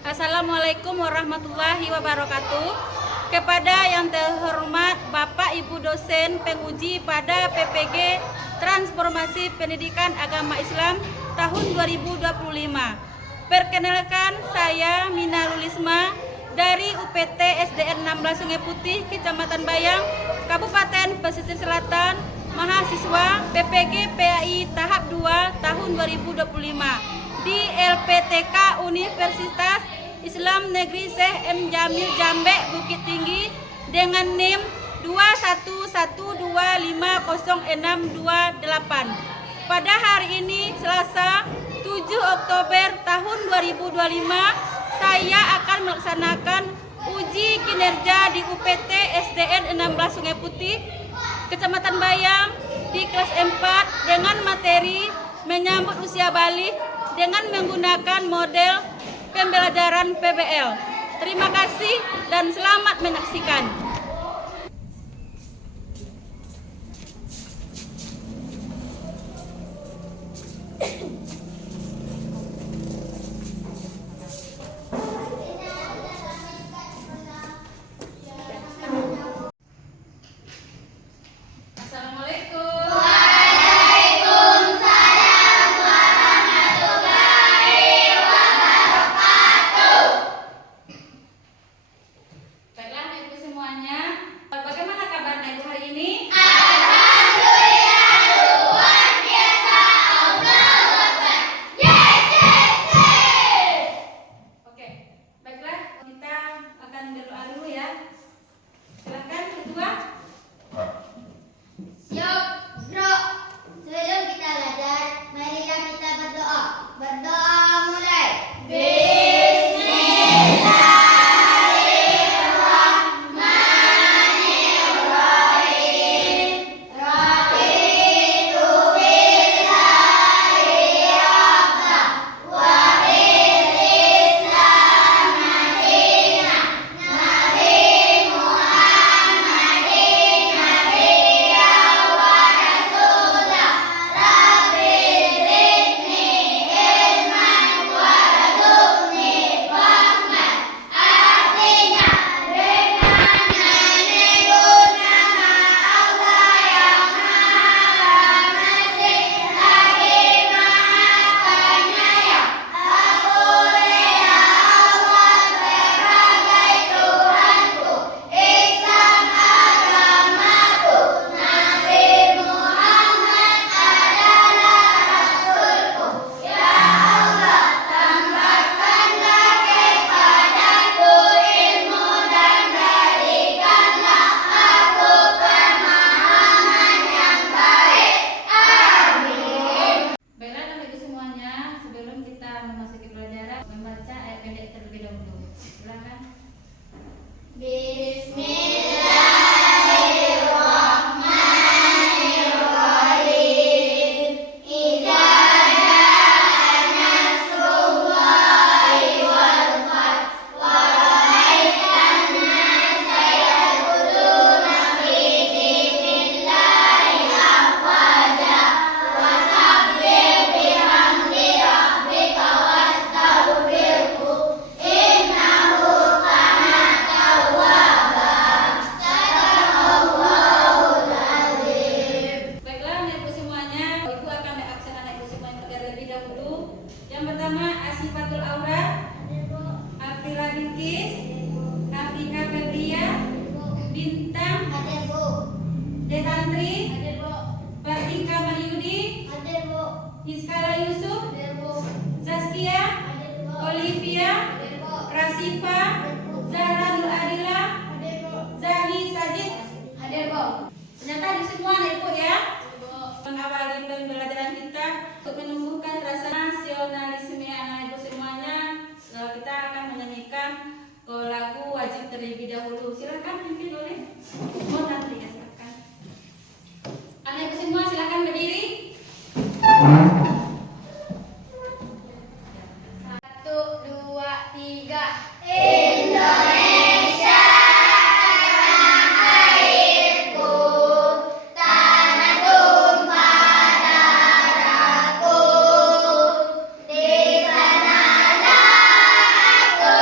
Assalamualaikum warahmatullahi wabarakatuh. Kepada yang terhormat Bapak Ibu dosen penguji pada PPG Transformasi Pendidikan Agama Islam tahun 2025. Perkenalkan, saya Mina Lulisma dari UPT SDN 16 Sungai Putih, Kecamatan Bayang, Kabupaten Pesisir Selatan, mahasiswa PPG PAI tahap 2 tahun 2025 di LPTK Universitas Islam Negeri Syekh M. Jamil Jambek Bukit Tinggi dengan NIM 211250628. Pada hari ini Selasa 7 Oktober tahun 2025, saya akan melaksanakan uji kinerja di UPT SDN 16 Sungai Putih, Kecamatan Bayang di kelas 4 dengan materi menyambut usia balik dengan menggunakan model pembelajaran PBL. Terima kasih dan selamat menyaksikan. Yang pertama Asifatul Aura, Aprila Bilkis, Afrika Febria, Bintang, Detantri, Fatika Maryudi, Iskala Yusuf, Zaskia, Olivia, Rasifa, Zahra Nur Adila, Zahi Sajid. Ternyata di semua Ibu ya. Mengawali pembelajaran kita untuk menumbuhkan rasa nasionalisme anak ibu semuanya, kita akan menyanyikan lagu wajib terlebih dahulu. Silakan pimpin oleh Tantri ya, silakan. Anak ibu semua silakan berdiri. 1, 2, 3. Indonesia. Aku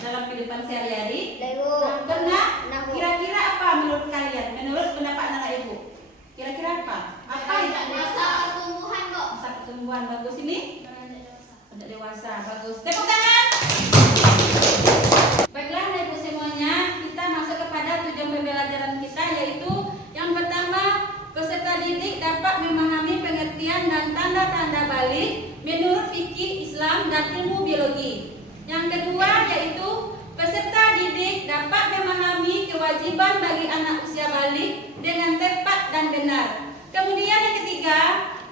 dalam kehidupan sehari-hari? Lalu. Benar. Nah, Bu. Kira-kira apa menurut kalian? Menurut pendapat anak ibu? Kira-kira apa? Apa yang Masa pertumbuhan, kok. masa pertumbuhan bagus ini? Untuk dewasa bagus. Tepuk tangan. Baiklah Bapak Ibu semuanya, kita masuk kepada tujuan pembelajaran kita, yaitu yang pertama, peserta didik dapat memahami pengertian dan tanda-tanda balik menurut fikih Islam dan ilmu biologi. Yang kedua yaitu peserta didik dapat memahami kewajiban bagi anak usia balik dengan tepat dan benar. Kemudian yang ketiga,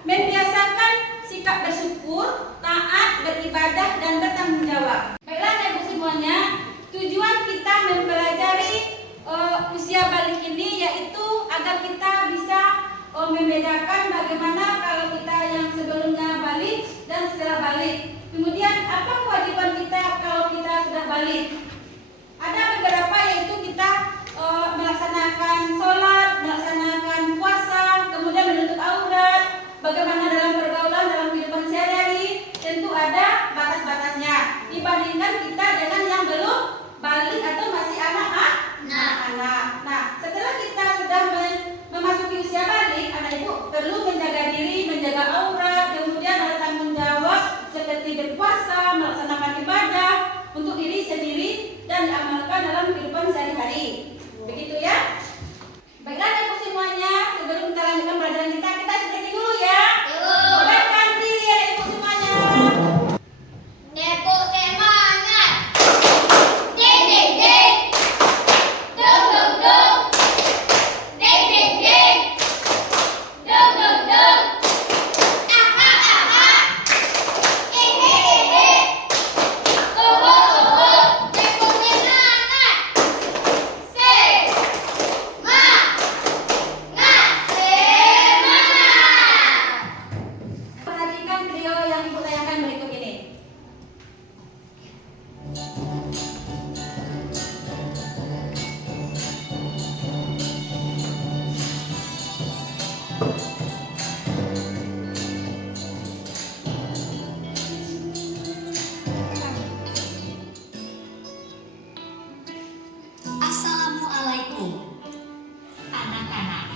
membiasakan sikap bersyukur, taat, beribadah, dan bertanggung jawab. Baiklah Bapak Ibu semuanya, tujuan kita mempelajari usia balik ini yaitu agar kita bisa membedakan bagaimana kalau kita yang sebelumnya balik dan setelah balik. Kemudian apa kewajiban kita kalau kita sudah balik? Ada beberapa, yaitu kita melaksanakan sholat, melaksanakan puasa, kemudian menutup aurat. Bagaimana dalam pergaulan, dalam kehidupan sehari-hari, tentu ada batas-batasnya dibandingkan kita dengan yang belum balik atau masih anak-anak. Nah, setelah kita sudah memasuki usia balik, anak ibu perlu menjaga diri, menjaga aurat, kemudian ada tanggung jawab seperti berpuasa, melaksanakan ibadah untuk diri sendiri dan diamalkan dalam kehidupan sehari-hari. Begitu ya. Baiklah Ibu semuanya, sebelum kita lanjutkan pelajaran kita sedikit dulu ya. Berikan diri ya Ibu semuanya. Tepuk semangat. Ding ding ding. Dung dung dung. Ding ding ding. Dung dung dung. Aha aha. Ehe ehe. Oho oho. Tepuk semangat. Perhatikan video yang Ibu tayangkan berikut ini. Assalamualaikum anak-anak.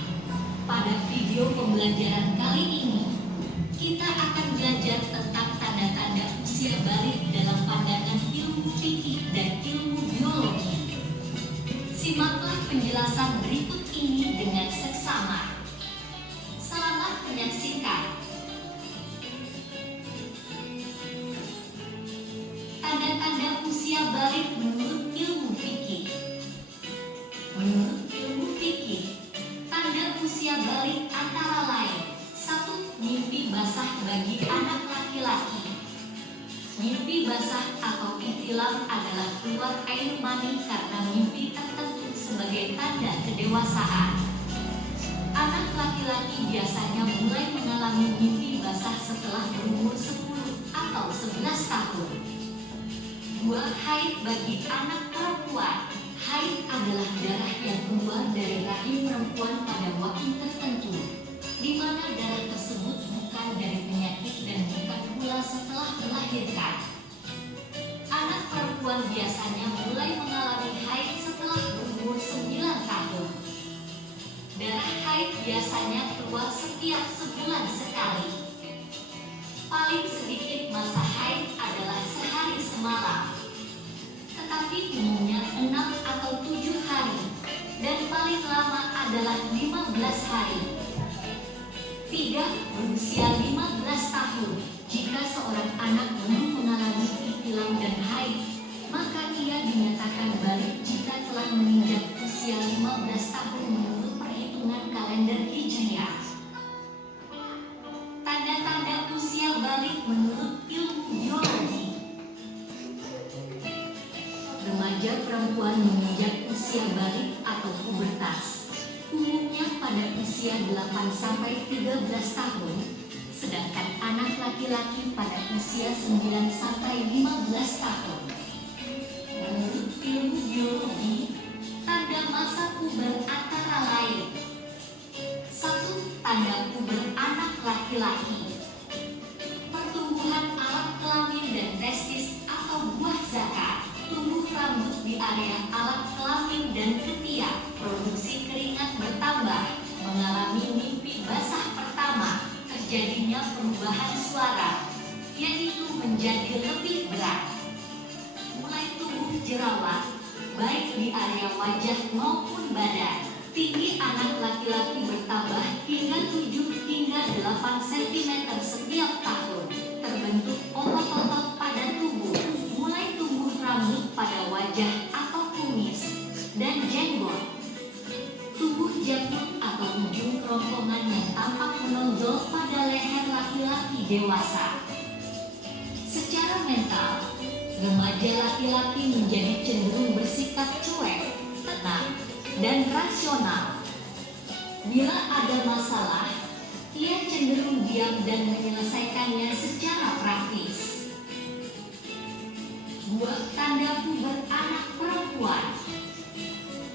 Pada video pembelajaran kali ini kita akan belajar tentang tanda-tanda usia balik dalam pandangan ilmu fikih dan ilmu biologi. Simaklah penjelasan berikut ini dengan seksama. Selamat menyaksikan. Tanda-tanda usia balik menurut ilmu fikih. Menurut ilmu fikih, tanda usia balik antara lain: 1. Mimpi basah bagi anak laki-laki. Mimpi basah atau ihtilam adalah keluar air mani karena mimpi tertentu sebagai tanda kedewasaan. Anak laki-laki biasanya mulai mengalami mimpi basah setelah berumur 10 atau 11 tahun. 2. Haid bagi anak perempuan. Haid adalah darah yang keluar dari rahim perempuan pada waktu tertentu, di mana darah tersebut bukan dari penyakit dan bukan pula setelah melahirkan. Anak perempuan biasanya mulai mengalami haid setelah berumur 9 tahun. Darah haid biasanya keluar setiap sebulan sekali. Paling sedikit masa haid adalah sehari semalam, tetapi umumnya 6 atau 7 hari, dan paling lama adalah 15 hari. 3. Berusia 15 tahun. Jika seorang anak belum mengalami ihtilam dan haid, maka ia dinyatakan balik jika telah menginjak usia 15 tahun menurut perhitungan kalender Hijriah. Tanda-tanda usia balik menurut ilmu biologi. Remaja perempuan menginjak usia balik atau pubertas, umumnya pada usia 8-13 tahun, sedangkan anak laki-laki pada usia 9-15 tahun. Menurut ilmu biologi, tanda masa puber antara lain: 1. Tanda puber anak laki-laki. Pertumbuhan alat kelamin dan testis atau buah zakar tumbuh rambut di area alat kelamin dan ketiak, produksi keringat bertambah, mengalami mimpi basah pertama, terjadinya perubahan suara, yaitu menjadi lebih berat. Mulai tumbuh jerawat, baik di area wajah maupun badan. Tinggi anak laki-laki bertambah hingga 7 hingga 8 cm setiap tahun. Terbentuk otot-otot pada tubuh. Mulai tumbuh rambut pada wajah atau kumis dan jenggot. Tubuh janggut atau ujung kerongkongan yang tampak menonjol pada leher laki-laki dewasa. Secara mental, remaja laki-laki menjadi cenderung bersikap cuek, tenang, dan rasional. Bila ada masalah, ia cenderung diam dan menyelesaikannya secara praktis. Buah tanda puber anak perempuan.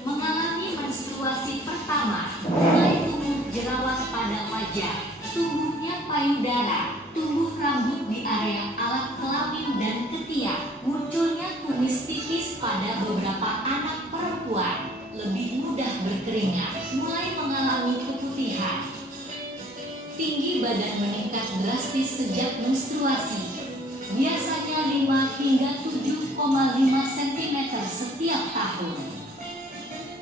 Mengalami menstruasi pertama, mulai tumbuh jerawat pada wajah, tumbuhnya payudara, tumbuh rambut di area alat kelamin dan ketiak, munculnya kumis tipis pada beberapa anak perempuan, lebih mudah berkeringat, mulai mengalami keputihan. Tinggi badan meningkat drastis sejak menstruasi, biasanya 5 hingga 7,5 cm setiap tahun.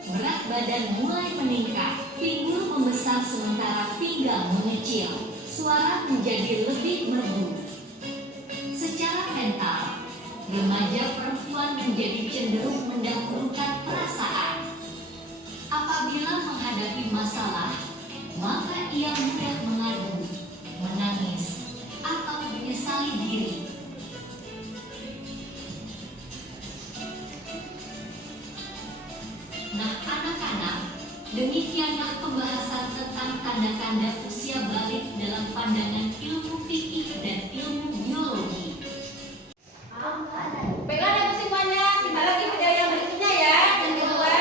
Berat badan mulai meningkat, pinggul membesar sementara pinggang mengecil, suara menjadi lebih merdu. Secara mental, remaja perempuan menjadi cenderung mendahulukan perasaan. Apabila menghadapi masalah, maka ia mudah mengadu, menangis, atau menyesali diri. Nah, anak-anak, demikianlah pembahasan tentang tanda-tanda usia balik dalam pandangan ilmu fikih dan ilmu biologi. Baiklah ibu semuanya, simak lagi video yang berikutnya ya, yang kedua.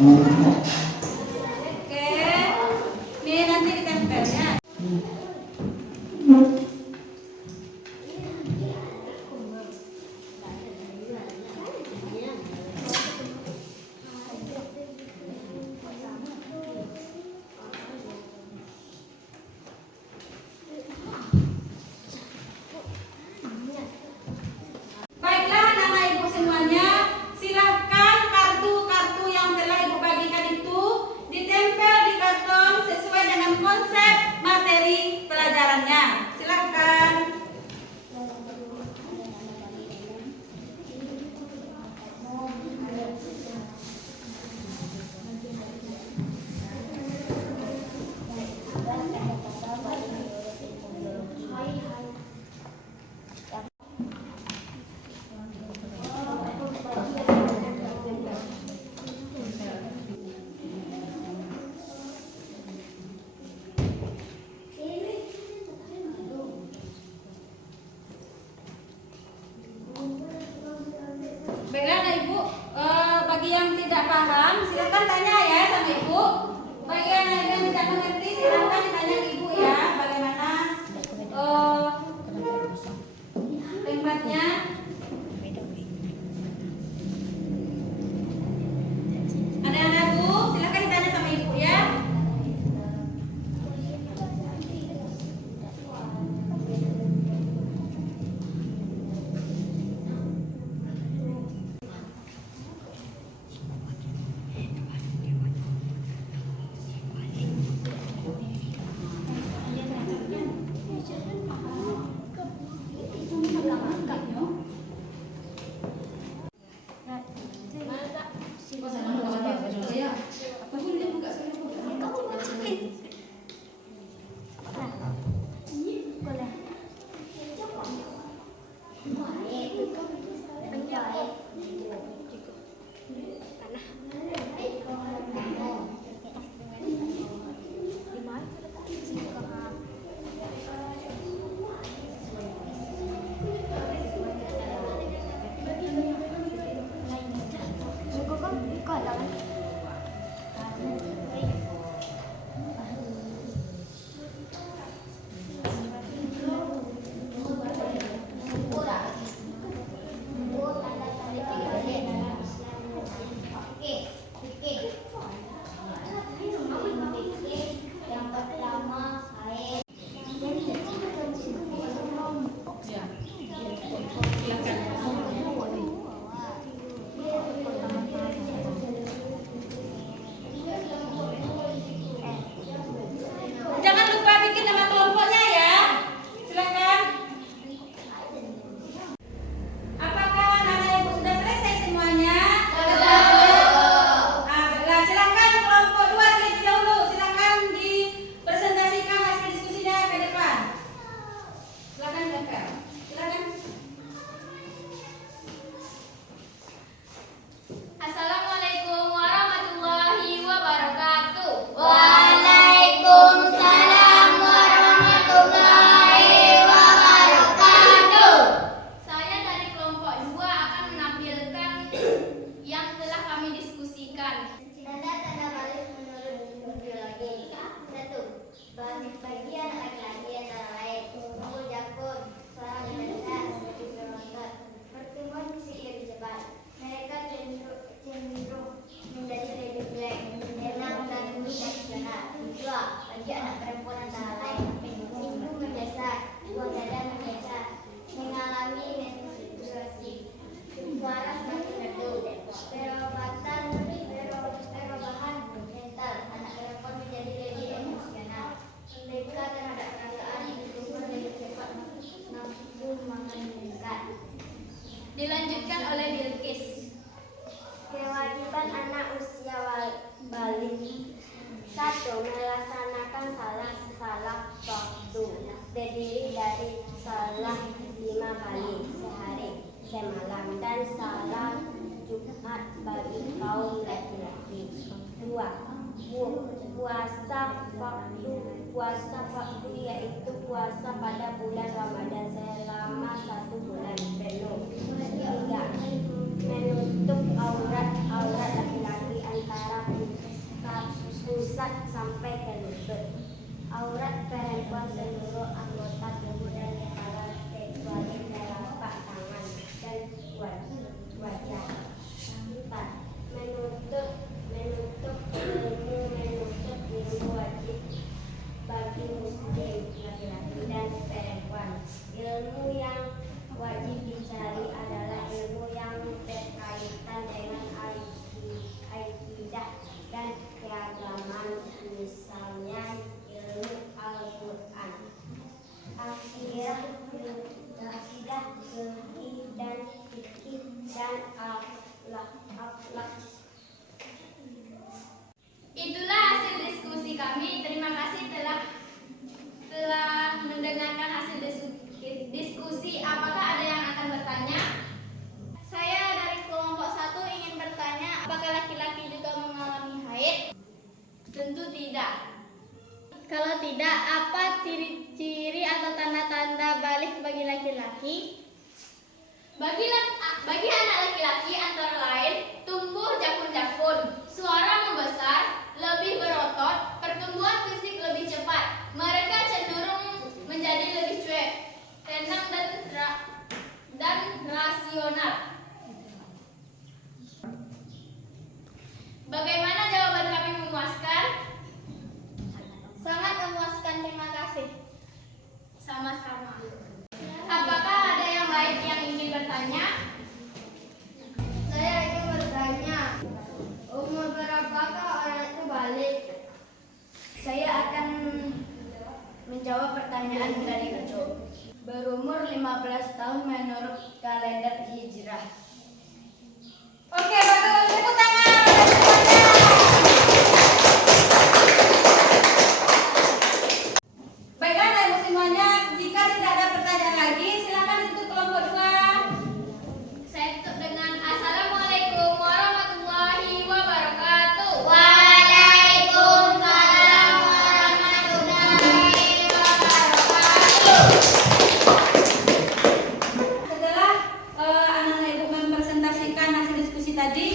Oke, ini nanti ditempelnya. Baiklah anak-anak ibu semuanya, silahkan kartu-kartu yang telah ibu bagikan itu ditempel di karton sesuai dengan konsep materi pelajarannya. Silahkan. Baiklah anak ibu, bagi yang tidak paham silakan tanya ya sama ibu. Bagi anak ibu yang tidak mengerti silakan ditanya ke ibu ya, bagaimana tempatnya. Anak-anakku silakan ditanya sama ibu ya. Jangan lupa bikin nama kelompoknya ya. Silakan. Apakah anak-anak ibu sudah selesai semuanya? Baiklah, silakan kelompok 2 terlebih dahulu. Silakan dipresentasikan hasil diskusinya ke depan. Silakan tempel. Silakan. Assalamualaikum warahmatullahi wabarakatuh. Waalaikumsalam warahmatullahi wabarakatuh. Saya dari kelompok 2 akan menampilkan yang telah kami diskusikan. Tanda-tanda balik menurut biologi. 1. Bagian laki-laki antara lain kumpul jakun, suara mendadak seperti berotot, pertumbuhan fisik lebih cepat. Mereka cenderung menjadi lebih jelek, enak dan mudah dikenal. 2. Bagi anak perempuan antara lain, pintu membesar, buah dada membesar, mengalami menstruasi, suara semakin redup, perubahan mental, anak perempuan menjadi lebih emosional, mereka terhadap perasaan bertumbuh lebih cepat, nafsu makan meningkat. Dilanjutkan oleh Bilqis. Kewajiban anak usia balik. 1. Melaksanakan salat waktu, terdiri dari salat 5 kali sehari semalam dan salat Jumat bagi kaum laki-laki. 2. Puasa waktu yaitu puasa pada bulan Ramadan selama 1 bulan penuh. 3. Menutup aurat laki-laki antara Bagi anak laki-laki antara lain tumbuh jakun-jakun, suara membesar, lebih berotot, pertumbuhan fisik lebih cepat. Mereka cenderung menjadi lebih cuek, tenang dan rasional. Bagaimana jawaban kami memuaskan? Sangat memuaskan, terima kasih. Sama-sama. Apakah ada yang lain yang ingin bertanya? Saya ingin bertanya, umur berapakah orang itu balik? Saya akan menjawab pertanyaan dari Ujo. Berumur 15 tahun menurut kalender Hijrah. Oke, bagus. Tepuk tangan. Baiklah, Bapak Ibu semuanya, jika tidak ada pertanyaan lagi, silakan untuk kelompok 2. Saya tutup dengan Assalamualaikum warahmatullahi wabarakatuh. Waalaikumsalam warahmatullahi wabarakatuh. Setelah anak-anak ibu mempresentasikan hasil diskusi tadi,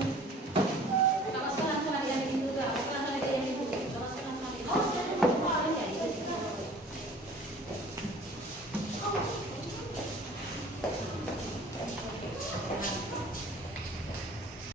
Assalamualaikum.